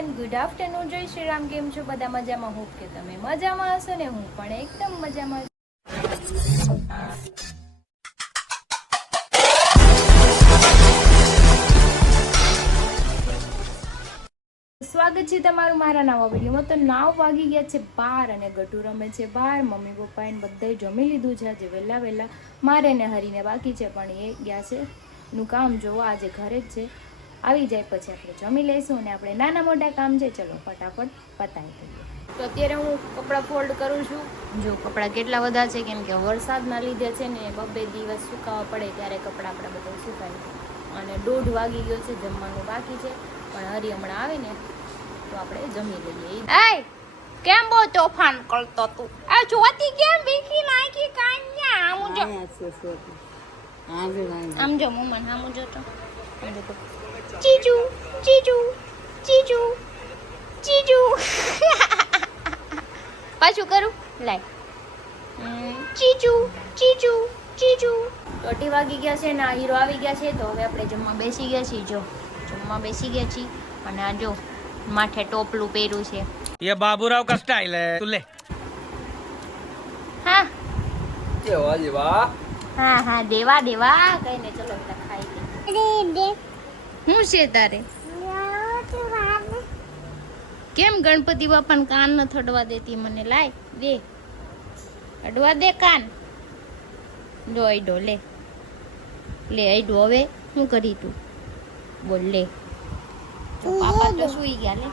Everyone, good afternoon, જય શ્રી રામ. કેમ છો બધા? મજામાં? હોપ કે તમે મજામાં હશો ને હું પણ એકદમ મજામાં. સ્વાગત છે તમારું મારા નવા વિડીયોમાં. તો 9 વાગી ગયા છે બાર અને ગટુ રમે છે બહાર. મમ્મી પપ્પા એને બધાએ જમી લીધું છે આજે વહેલા. મારે ને હરીને બાકી છે પણ એ ગયા છે એનું કામ જોવા, આજે ઘરે જ છે. આવી જાય પછી આપણે જમી લઈશું અને આપણે નાના મોટા કામ છે ચલો ફટાફટ પતાવી દઈએ. તો અત્યારે હું કપડાં ફોલ્ડ કરું છું. જો કપડાં કેટલા બધા છે કેમ કે વરસાદના લીધે છે ને 2 દિવસ સુકાવા પડે ત્યારે કપડાં આપણા બધા સુકાય. અને 1:30 વાગી ગયો છે, જમવાનું બાકી છે પણ હરી હમણાં આવે ને તો આપણે જમી લઈએ. એય કેમ બહુ તોફાન કરતો તું? આ જોતી કેમ વીખી નાખી કાન્યા? આમ જો મમ્મા આમ જો તો ચીચુ ચીચુ ચીચુ ચીચુ પાછું કરું લાય ચીચુ ચીચુ ચીચુ. 2 વાગી ગયા છે ને હીરો આવી ગયા છે તો હવે આપણે જમવા બેસી ગયા છીએ. જો જમવા બેસી ગયા છીએ અને આ જો માથે ટોપલું પહેર્યું છે. ये बाबूराव का स्टाइल है, तू ले. હા देवा देवा. હા દેવા કઈ ને ચલો એટલે ખાઈ લે. શું છે તારે? કેમ ગણપતિ બાપાને કાન ન થડવા દેતી મને? લાય દે, અડવા દે કાન. જો આઈડો લે આઈડો. હવે શું કરી તું? બોલ લે. પાપા તો સુઈ ગયા. લે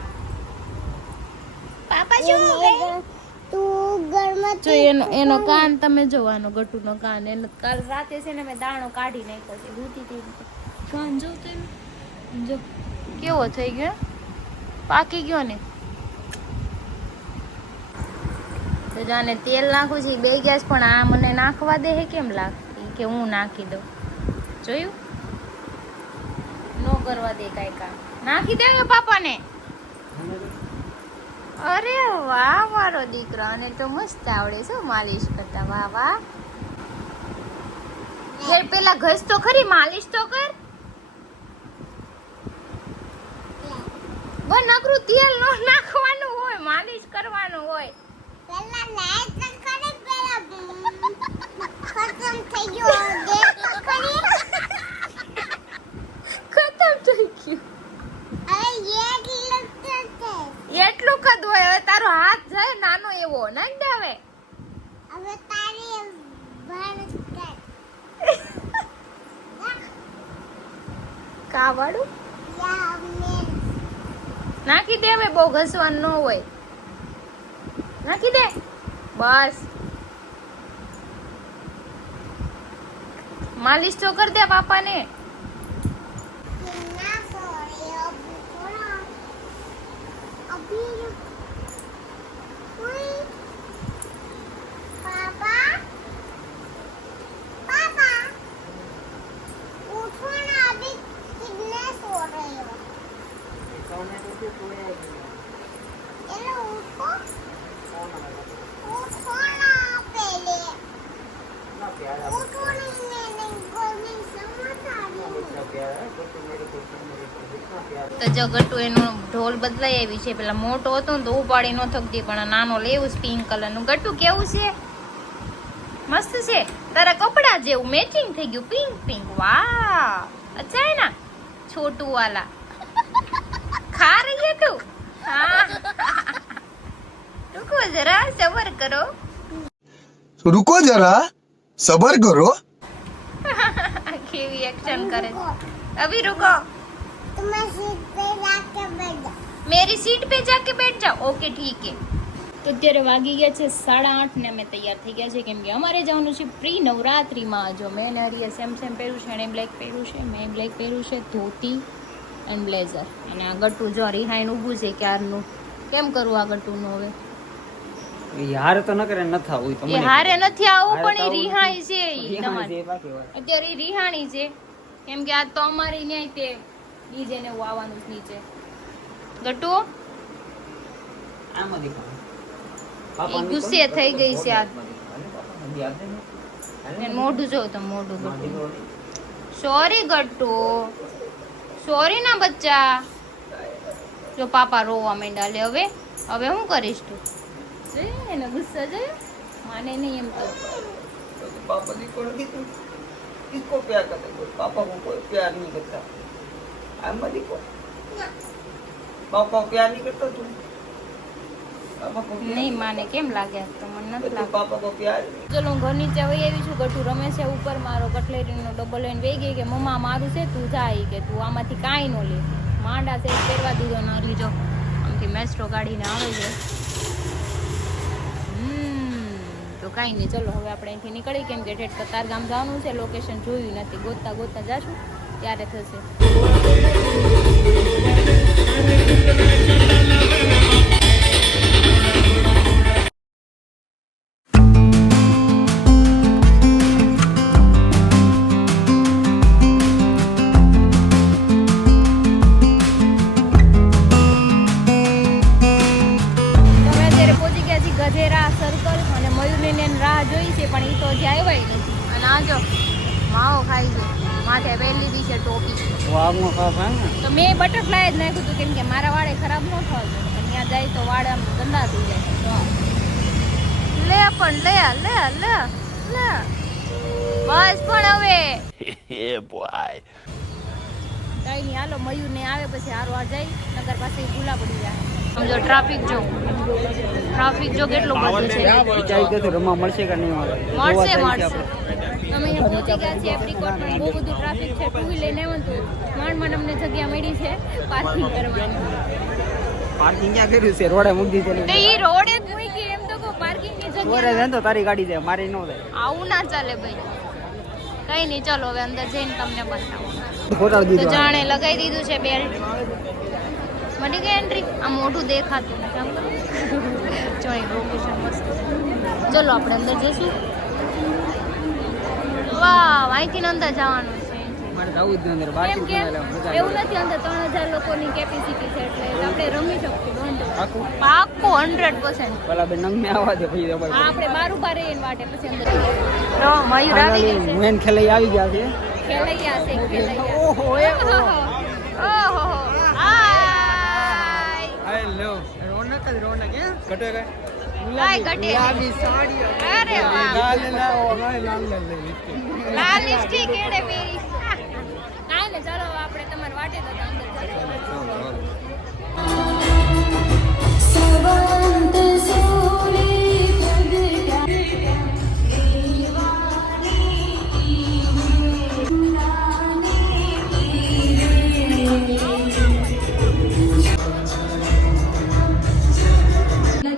પાપા શું ગઈ? તું ઘરમાં જો એનો કાન તમે જોવાનો, ગટુનો કાન. એને કાલ રાતે છે ને મેં દાણો કાઢી નાખ્યો છે. રૂતી હતી કાન જો તો જો કેવો થઈ ગયો, પાકી ગયો ને. તો જાને તેલ નાખું છે 2 ગેસ પણ આ મને નાખવા દે હે કેમ લાગતી કે હું નાખી દઉં. જોયું? નો કરવા દે કાંઈ કામ. નાખી દે પાપાને. અરે વાહ મારો દીકરો, અને તો મસ્ત આવડે છે માલિશ કરતા. વાહ વાહ. યાર પેલા ઘસ તો ખરી, માલિશ તો કર. બસ નકરું તેલ નો નાખવાનું હોય, માલિશ કરવાનું હોય. પેલા લાઈટ તો કરે, પેલા ખતમ થઈ ગયો. દેખ તો ખરી ખતમ થઈ ગયું. હવે એટલું કદ હોય. હવે તારો હાથ જાય નાનો એવો નાખ દે. હવે તારી ભણ કાવાડું યા મે નાખી દે. હવે બહુ ઘસવાનું ન હોય. નાખી દે બસ. માલિશ તો કર દે પાપાને. ના સોરી અબ થોડા અભી ઉઈ પાપા પાપા ઉઠો ना, अभी कितने सो रहे हो? चलो उठो ना पहले उठो नहीं गोली समझ आ તો જો ગટુ એનું ઢોલ બદલાઈ આવી છે. પેલા મોટો હતો ને તો ઉપાડી ન થકતી પણ આ નાનો લેવું પિંક કલર નું. ગટુ કેવું છે? મસ્ત છે. તારા કપડા જેવું મેચિંગ થઈ ગયું, પિંક પિંક. વાહ અચ્છા હે ના છોટू वाला. खा रही है तू? हाँ रुको जरा सबर करो. रुको जरा सबर करो. केवी एक्शन करे. अभी रुको. तुम्हें सीट पे जाके बैठ जाओ. मेरी सीट पे जाके बैठ जाओ. ओके ठीक है. તો અત્યારે વાગી ગયા છે 8:30 ને અમે તૈયાર થઈ ગયા છે કેમ કે અમારે જવાનું છે પ્રી નવરાત્રિમાં. જો મેં ને હરીએ સેમ પહેર્યું છે, એણે બ્લેક પહેર્યું છે, મેં બ્લેક પહેર્યું છે, ધોતી એન્ડ બ્લેઝર. અને આ ગટ્ટુ જો રિહાઈને ઊભું છે ક્યારનું. કેમ કરવું આ ગટ્ટુનું હવે? યાર તો ન કરે ન થાવું તો એ હારે નથી આવું પણ એ રિહાઈ છે. ઈ તમારે અત્યારે ઈ રિહાણી છે કેમ કે આ તો અમારી ન્યાય તે ડીજે ને આવવાનું છે નીચે. ગટ્ટુ આમાં દેખો ઈ ગુસ્સે થઈ ગઈ છે. આ એન મોઢું જો તો મોઢું ગટ્ટુ. સોરી ગટ્ટુ, સોરી ના બચ્ચા. જો પાપા રોવા માંડ્યા. લે હવે હવે શું કરીશ તું? જોઈ એને ગુસ્સો જોયો, માને નહીં એમ તો. पापा जी को नहीं किसको प्यार करते कोई पापा को कोई प्यार नहीं करता अम्मा जी को पापा को प्यार नहीं करता तू पापा को प्यार નહીં માને કેમ લાગે તો મને નથી तू લાગતું. पापा को प्यार ચલો હું ઘર નીચે વહી આવી છું. ગટુ રમે છે ઉપર, મારો કટલેરીનો ડબલ લઈને વહી ગઈ કે મમ્મા મારું છે તું જાય કે તું આમાંથી કાંઈ ન લે. માંડા છે પહેરવા દીધો ન લીધો. આમથી મેસ્ટ્રો કાઢીને આવે છે. તો કાંઈ નહીં, ચલો હવે આપણે અહીંથી નીકળી, કેમ કે ઠેઠ કતારગામ જવાનું છે. લોકેશન જોયું નથી, ગોતતા ગોતતા જાશું ત્યારે થશે. તમે અત્યારે પહોંચી ગયા છીએ ગધેરા સર્કલ અને મયુરને રાહ જોઈ છે, પણ એ તો હજી આવ્યા નથી. અને આ જો માવો ખાઈ છે, માથે પહેરી લીધી છે ટોપી. वाग में खा है ना તો મેં બટરફ્લાય જ નાખ્યું હતું, કેમ કે મારા વાળે ખરાબ ન થવા જોઈએ. પણ ત્યાં જાય તો વાળ આમ ગંદા થઈ જાય. લે પણ લે લે લે લે બસ પણ હવે કઈ નહીં, હાલો મયુર ને આવે પછી હારો આ જાય, નગર પાસે ભૂલા પડી જાય. સમજો ટ્રાફિક જો કેટલું બધું છે. વિચારી કે રમવા મળશે કે નહીં મળે મળશે મળશે. અમે અહીંયા પહોંચી ગયા છીએ એપ્રિકોટમાં. બહુ બધું ટ્રાફિક છે. ટુ વ્હીલર લઈને આવ્યું હતું, માંડ અમને જગ્યા મળી છે પાર્કિંગ કરવાની. પાર્કિંગ ક્યાં કર્યું છે રોડે મૂકી તો દીધેલી ઈ રોડે જ મૂકી, એમ તો કહું પાર્કિંગની રોડે જગ્યા. જાય તો તારી ગાડી જાય મારી ન જાય આવું ના ચાલે ભાઈ. કઈ નહીં, ચલો હવે અંદર જઈને તમને બતાવો. ફોટા તો દીધો જાણે લગાવી દીધું છે બેલ્ટ. મળી ગઈ એન્ટ્રી. આ મોઢું દેખાતું નથી. આમ કરો. જો અહીં લોકેશન મસ્ત. ચલો આપણે અંદર જઈશું. વાહ, અહીંથી ને અંદર જવાનું છે. મારે જવું જ અંદર કેમ બાકી કે એવું નથી, અંદર 3000 લોકોની કેપેસિટી છે, એટલે આપણે રમી શકશું. પાકું? પાક્કો 100%. પેલા બે નંગ ને આવવા દે પછી આ આપણે બાર ઉભા રહીને વાટે પછી અંદર તો મયુર આવી ગઈ છે. મેન ખેલાઈ આવી ગયા છે ખેલૈયા છે ખેલૈયા. ઓહો ઓહો હાય હેલો રોનક જ રોનક હે કટે ગઈ હાય ઘટે. સાડી અરે વાહ, લાલ લાલ લિપસ્ટિક એડે મેરી. કાંઈ ને, ચાલો આપણે તમારે વાટે તો અંદર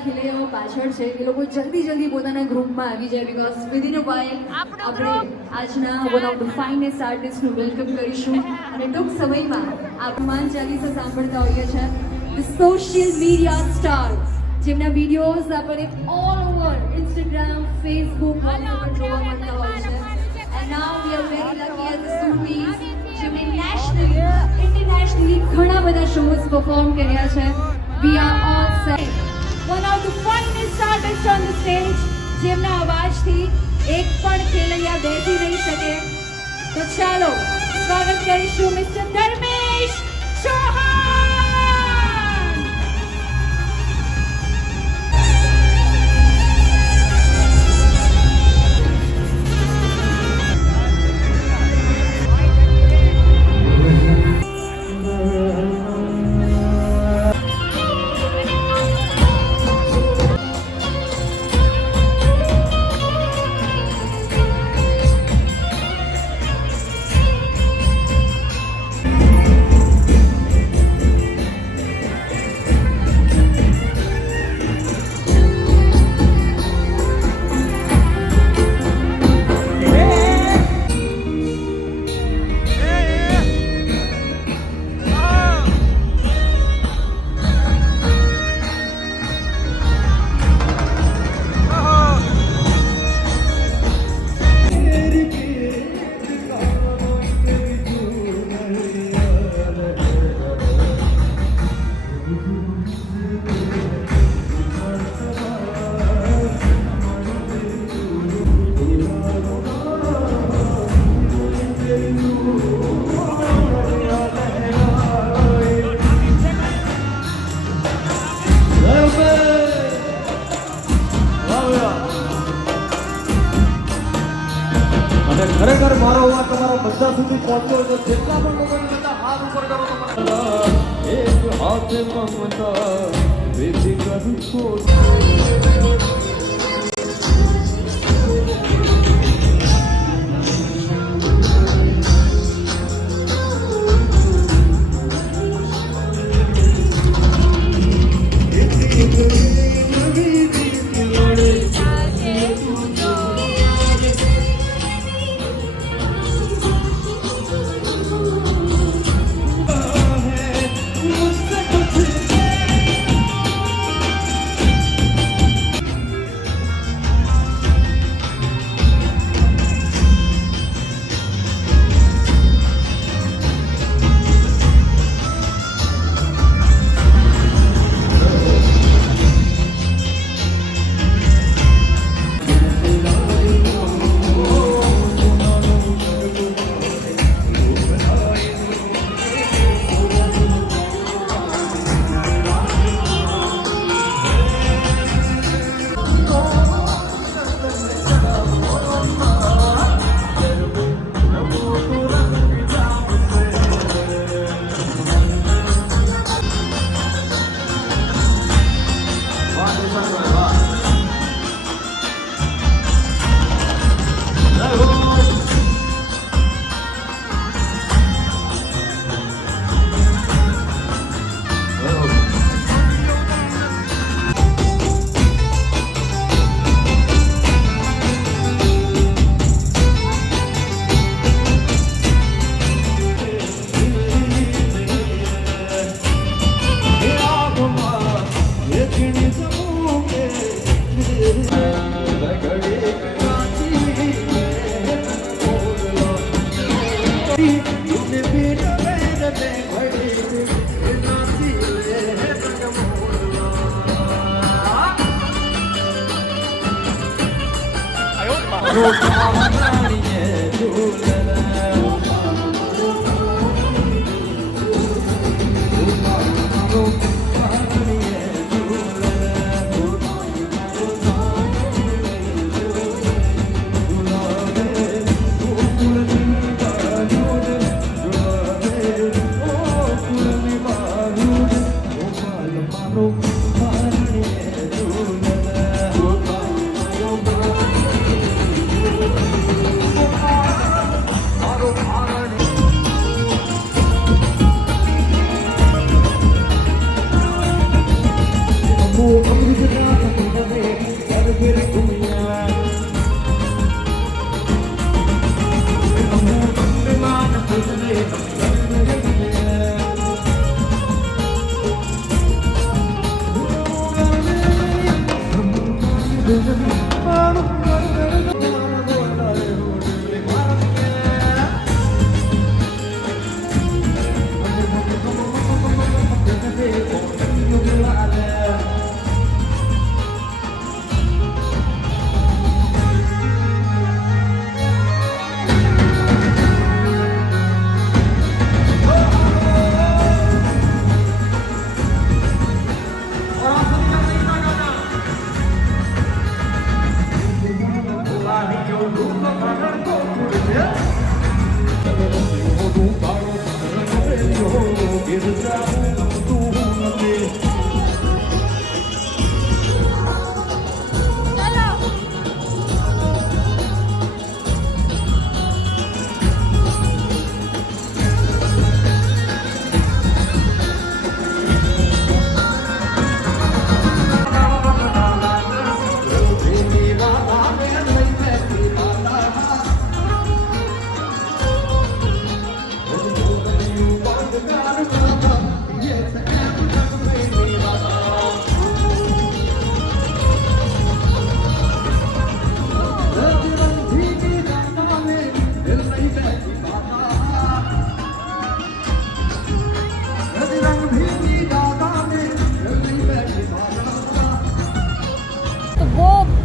ખેલૈયાઓ પાછળ છે એ લોકો જલ્દી પોતાના ગ્રુપમાં આવી જાય, બીકોઝ વિધિન અ વાઇલ આપણો આપણે આજના વન ઓફ ધ ફાઇનેસ્ટ આર્ટિસ્ટનું વેલકમ કરીશું. અને ટૂંક સમયમાં આપણે હનુમાન ચાલીસા સાંભળતા હોઈએ છીએ. ધ સોશિયલ મીડિયા સ્ટાર, જેમના વિડીયોઝ આપણને ઓલ ઓવર ઇન્સ્ટાગ્રામ, ફેસબુક પર જોવા મળતા હોય છે. And now we are very lucky as a students, જેમણે નેશનલી ઇન્ટરનેશનલી ઘણા બધા શોઝ પરફોર્મ કર્યા છે. We are all set one of the finest artists on the stage, જેમના અવાજથી એક પણ ખેલૈયા બેસી નહીં શકે. તો ચાલો સ્વાગત કરીશું મિસ્ટર ધર્મેશ ચૌહાણ. સાથે મમતા બેથી કરું ખોટ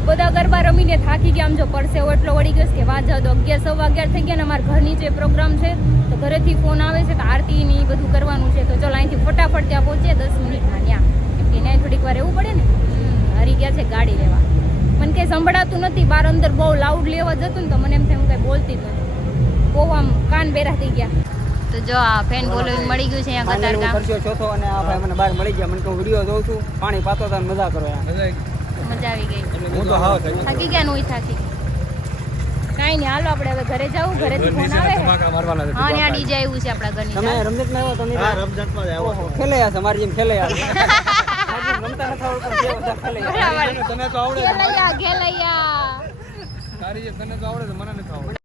બધા ગરબા રમીને થાકી ગયા, આમ જો પરસેવો એટલો વળી ગયો છે કે વાત જાવ તો 11 સવા 11 થઈ ગયા ને અમારા ઘર નીચે પ્રોગ્રામ છે તો ઘરેથી ફોન આવે છે તો આરતી ની બધું કરવાનું છે તો ચલો અહીંથી ફટાફટ ત્યાં પહોંચીએ 10 મિનિટમાં ત્યાં, કેમ કે ત્યાં થોડીક વાર રહેવું પડે ને. હરી ગયા છે ગાડી લેવા, મને કંઈ સંભળાતું નથી, બહાર અંદર બહુ લાઉડ લેવા જતું ને તો મને એમ થાય હું કંઈ બોલતી જ નથી, બહુ આમ કાન બેરા થઈ ગયા. તો જો આ ફેન બોલવી મળી ગયું છે અહીંયા ફાઇનલ હું કતારગામ. કરશો ચોથો અને આ ભાઈ મને બહાર મળી ગયા. મને કહું વિડીયો જોઉં છું, પાણી પાતો હતા ને મજા કરો યાર. મજા આવી ગઈ. હું તો હાવ થઈ થાકી ગયા નું થાકી. કાંઈ નહીં, હાલો આપણે હવે ઘરે જાવું. ઘરેથી ફોન આવે છે. ધમાકા મારવાના છે. હા, ત્યાં ડીજે આવ્યું છે આપણા ઘરની તમે બહાર. રમઝટમાં આવ્યો તમે? હા, રમઝાનમાં જ આવ્યો ઓહો, ખેલે યાર મારી જેમ ખેલે યાર. મારી જેમ રમતા નથી આવડતું, જે બધા ખેલે યાર. બરાબર. તને તો આવડે છે. ઘેલૈયા, ઘેલૈયા. તારી જેમ તને તો આવડે છે, મને નથી આવડતું.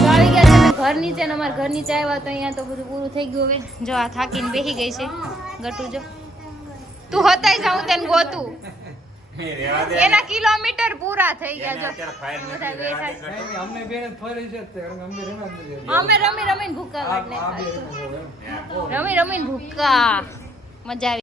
તો આવી ગયા છે અમે ઘર નીચે ને અમારા ઘર નીચે આવ્યા તો અહીંયા તો બધું પૂરું થઈ ગયું. હવે જો આ થાકીને બેસી ગઈ છે ગટુ. જો તું હતાઈ જાઉં તેને ગોતું. એના કિલોમીટર પૂરા થઈ ગયા. જો બધા બેઠા છે. અમને બેન ફરી છે તે અમે રમવા જ નથી. અમે રમીને ભૂકા કાઢ નાખ્યા. રમીને ભૂકા મજા આવી.